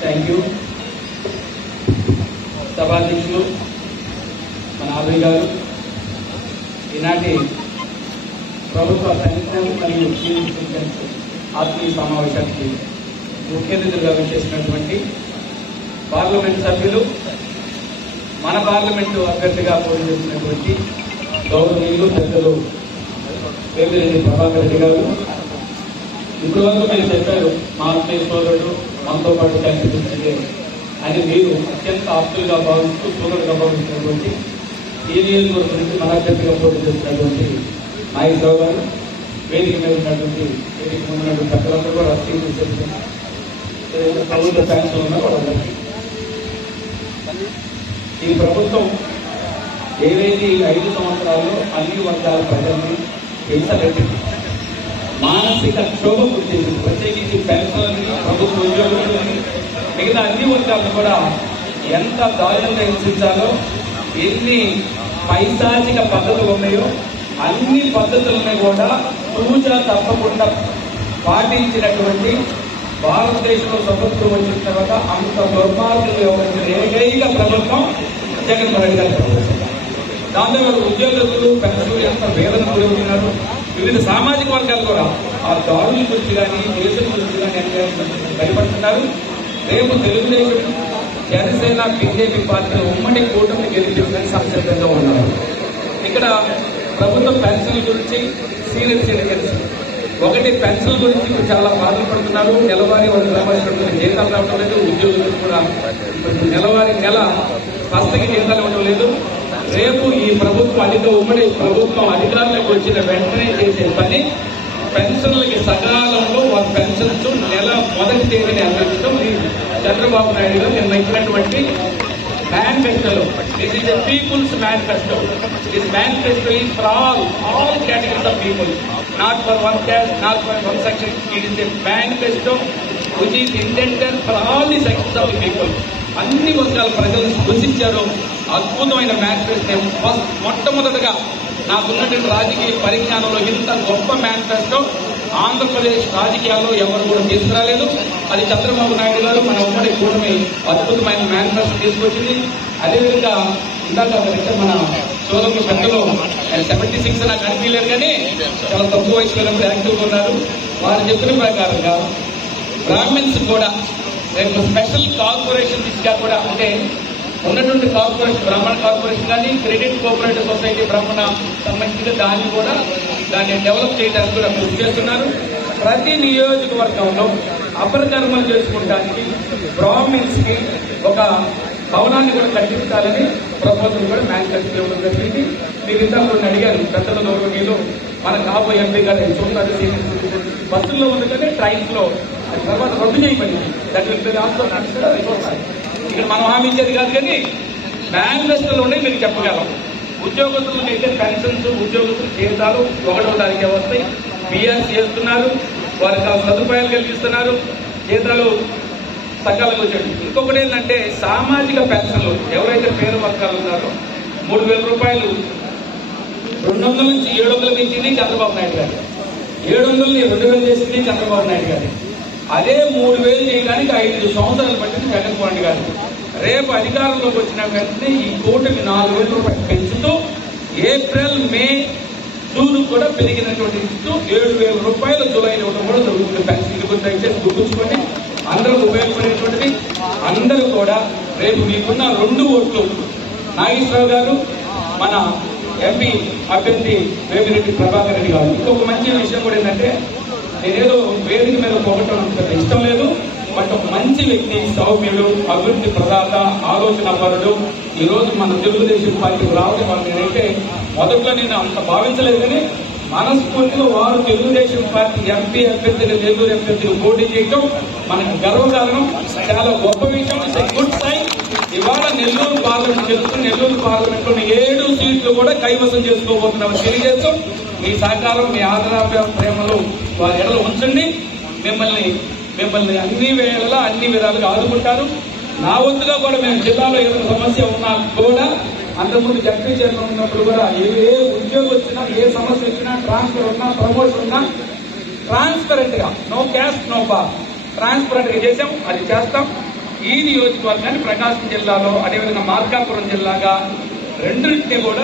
Thank you. సభాధ్యక్షులు మన RV గారు, ఈనాటి ప్రభుత్వ పెన్షన్ మరియు ఆత్మీయ సమావేశానికి ముఖ్య అతిథులుగా విచ్చేసినటువంటి పార్లమెంట్ సభ్యులు, మన పార్లమెంటు అభ్యర్థిగా పోటీ చేసినటువంటి గౌరవనీయులు పెద్దలు వేమిరెడ్డి ప్రభాకర్ రెడ్డి గారు, ఇప్పుడు వరకు మీరు చెప్పారు మా ఆత్మీయ సోదరుడు మనతో పాటు కనిపించింది అని మీరు అత్యంత ఆప్తులుగా భావిస్తూ సోదరుడుగా భావిస్తున్నటువంటి ఈ నియోజకవర్గం నుంచి మన అభ్యర్థిగా పోటీ చేసినటువంటి నాగేశ్వరరావు గారు, వేదిక మీద ఉన్నటువంటి వేదిక ఉన్నటువంటి పెద్దలందరూ కూడా ప్రభుత్వ ఫ్యాన్స్ ఉన్నా కూడా ఈ ప్రభుత్వం ఏదైతే 5 సంవత్సరాల్లో అన్ని వర్గాల ప్రజల్ని హింసలెట్టింది, మానసిక క్షోభ గుర్తించింది. ప్రత్యేకించి పెన్షన్లని, ప్రభుత్వ ఉద్యోగులని, మిగతా అన్ని వర్గాలను కూడా ఎంత దారుణంగా హింసించాలో, ఎన్ని పైశాచిక పద్ధతులు ఉన్నాయో అన్ని పద్ధతులని కూడా తూచా తప్పకుండా పాటించినటువంటి భారతదేశంలో స్వతంత్రం వచ్చిన తర్వాత అంత దుర్మార్గులు వ్యవహరించిన ఏకైక ప్రభుత్వం జగన్మోహన్ రెడ్డి గారి ప్రభుత్వం. దాంతో ఉద్యోగస్తులు, పెన్షన్లు ఎంత వేదన గురవుతున్నారు. వివిధ సామాజిక వర్గాలు కూడా ఆ దాడుల గురించి కానీ, దేశం గురించి కానీ భయపడుతున్నారు. రేపు తెలుగుదేశం, జనసేన, బీజేపీ పార్టీలు ఉమ్మడి కూటమి గెలిపించడానికి సంసిద్ధంగా ఉన్నారు. ఇక్కడ ప్రభుత్వ పెన్షన్ల గురించి సీనియర్ సిటిజన్స్ ఒకటి పెన్షన్ గురించి చాలా బాధపడుతున్నారు. నెలవారీ వాళ్ళు రావాల్సినటువంటి జీతాలు రావడం లేదు. ఉద్యోగులకు కూడా నెల ఫస్ట్కి జీతాలు ఇవ్వడం లేదు. రేపు ఈ ప్రభుత్వం ఉమ్మడి ప్రభుత్వం అధికారంలోకి వచ్చిన వెంటనే చేసే పని పెన్షన్లకి సకాలంలో వారి పెన్షన్స్ నెల మొదటి తేదీని అందించడం ఈ చంద్రబాబు నాయుడు గారు నిన్న ఇచ్చినటువంటి మేనిఫెస్టోలో. This is a peoples manifesto. This manifesto is for all categories of people, not for one caste, not for one section. It is a manifesto which is intended for all the sections of the people. అన్ని వర్గాల ప్రజలు స్పృశించారు. అద్భుతమైన manifesto. మొట్టమొదటిగా నాకున్నటువంటి రాజకీయ పరిజ్ఞానంలో ఇంత గొప్ప manifesto Andhra Pradesh రాజకీయాల్లో ఎవరు కూడా తీసుకురాలేదు. అది చంద్రబాబు నాయుడు గారు మన ఉమ్మడి కూటమి అద్భుతమైన మేనిఫెస్టో తీసుకొచ్చింది. అదేవిధంగా ఇందాక మన సోదరులు పెద్దలు 76 నాకు అనిపించలేరు కానీ చాలా తక్కువ వయసులో యాక్టివ్గా ఉన్నారు. వారు చెప్పిన ప్రకారంగా బ్రాహ్మిన్స్ కూడా రేపు స్పెషల్ కార్పొరేషన్ దిశగా కూడా, అంటే ఉన్నటువంటి కార్పొరేషన్, బ్రాహ్మణ కార్పొరేషన్ కానీ, క్రెడిట్ కోఆపరేటివ్ సొసైటీ బ్రాహ్మణ సంబంధించిన దాన్ని డెవలప్ చేయడానికి కూడా కృషి చేస్తున్నారు. ప్రతి నియోజకవర్గంలో అపరకర్మలు చేసుకోవడానికి బ్రాహ్మిన్స్ కి ఒక భవనాన్ని కూడా కట్టించాలని ప్రపోజల్ కూడా మేనిఫెస్టో ఇవ్వడం జరిగింది. మీరు ఇంత కొన్ని అడిగారు పెద్దల గౌరవనీయులు, మన కాబోయే ఎంపీ గారు చూస్తారు బస్సుల్లో ఉంది కానీ ట్రైన్స్ లో తర్వాత రద్దు చేయబడింది. ఇక్కడ మనం హామీ ఇచ్చేది కాదు కానీ మేనిఫెస్టోలో ఉండే మీకు చెప్పగలం. ఉద్యోగస్తులకు అయితే పెన్షన్స్, ఉద్యోగస్తుల జీతాలు 1వ తారీఖే వస్తాయి. బీఆర్సీ చేస్తున్నారు, వారికి సదుపాయాలు కలిగిస్తున్నారు, జీతాలు సకాలంగా వచ్చాడు. ఇంకొకటి ఏంటంటే సామాజిక పెన్షన్లు ఎవరైతే పేరు వర్గాలు ఉన్నారో 3,000 రూపాయలు 200 నుంచి 700 పెంచింది చంద్రబాబు నాయుడు గారు. 700ని 2,000 చేసింది చంద్రబాబు నాయుడు గారు. అదే 3,000 చేయడానికి 5 సంవత్సరాలు పట్టింది జగన్మోహన్ రెడ్డి గారు. రేపు అధికారంలోకి వచ్చిన వెంటనే ఈ కోటికి 4,000 రూపాయలు పెంచుతూ ఏప్రిల్, మే, జూన్ కూడా పెరిగినటువంటి 7,000 రూపాయలు జూలైలో ఇవ్వడం కూడా జరుగుతుంది. పెన్షన్ గురించి దయచేసి గుర్తుంచుకోండి. అందరూ ఉపయోగపడేటువంటిది. అందరూ కూడా రేపు మీకున్న 2 ఓట్లు నాగేశ్వరరావు గారు, మన ఎంపీ అభ్యర్థి వేమిరెడ్డి ప్రభాకర్ రెడ్డి గారు. ఇంకొక మంచి విషయం కూడా ఏంటంటే, నేనేదో వేదిక మీద పోగొట్టడం ఇష్టం లేదు, బట్ ఒక మంచి వ్యక్తి, సౌమ్యుడు, అభివృద్ధి ప్రదాత, ఆలోచన పరుడు. ఈ రోజు మన తెలుగుదేశం పార్టీకి రావడం వల్ల నేనైతే మొదట్లో నేను అంత భావించలేదు కానీ మనస్ఫూర్తిగా వారు తెలుగుదేశం పార్టీ ఎంపీ అభ్యర్థిగా నెల్లూరు అభ్యర్థిగా పోటీ చేయడం మనకు గర్వకారణం, చాలా గొప్ప విషయం. It's good sign. ఇవాళ నెల్లూరు పార్లమెంట్ చేస్తూ నెల్లూరు పార్లమెంట్ లోని 7 సీట్లు కూడా కైవసం చేసుకోబోతున్నామని తెలియజేస్తూ మీ సహకారం, మీ ఆదరణ, ప్రేమలు వారి ఎడలో ఉంచండి. మిమ్మల్ని అన్ని వేళలా అన్ని విధాలుగా ఆదుకుంటారు. నా వంతుగా కూడా మేము జిల్లాలో ఏదైనా సమస్య ఉన్నా కూడా, అంతకుముందు జడ్పీ చైర్మన్ ఉన్నప్పుడు కూడా ఏ ఉద్యోగం వచ్చినా, ఏ సమస్య వచ్చినా, ట్రాన్స్ఫర్ ఉన్నా, ప్రమోషన్ ఉన్నా ట్రాన్స్పరెంట్ గా, no caste no bar, transparent గా చేసాం. అది చేస్తాం. ఈ నియోజకవర్గాన్ని ప్రకాశం జిల్లాలో అదేవిధంగా మార్కాపురం జిల్లాగా రెండింటినీ కూడా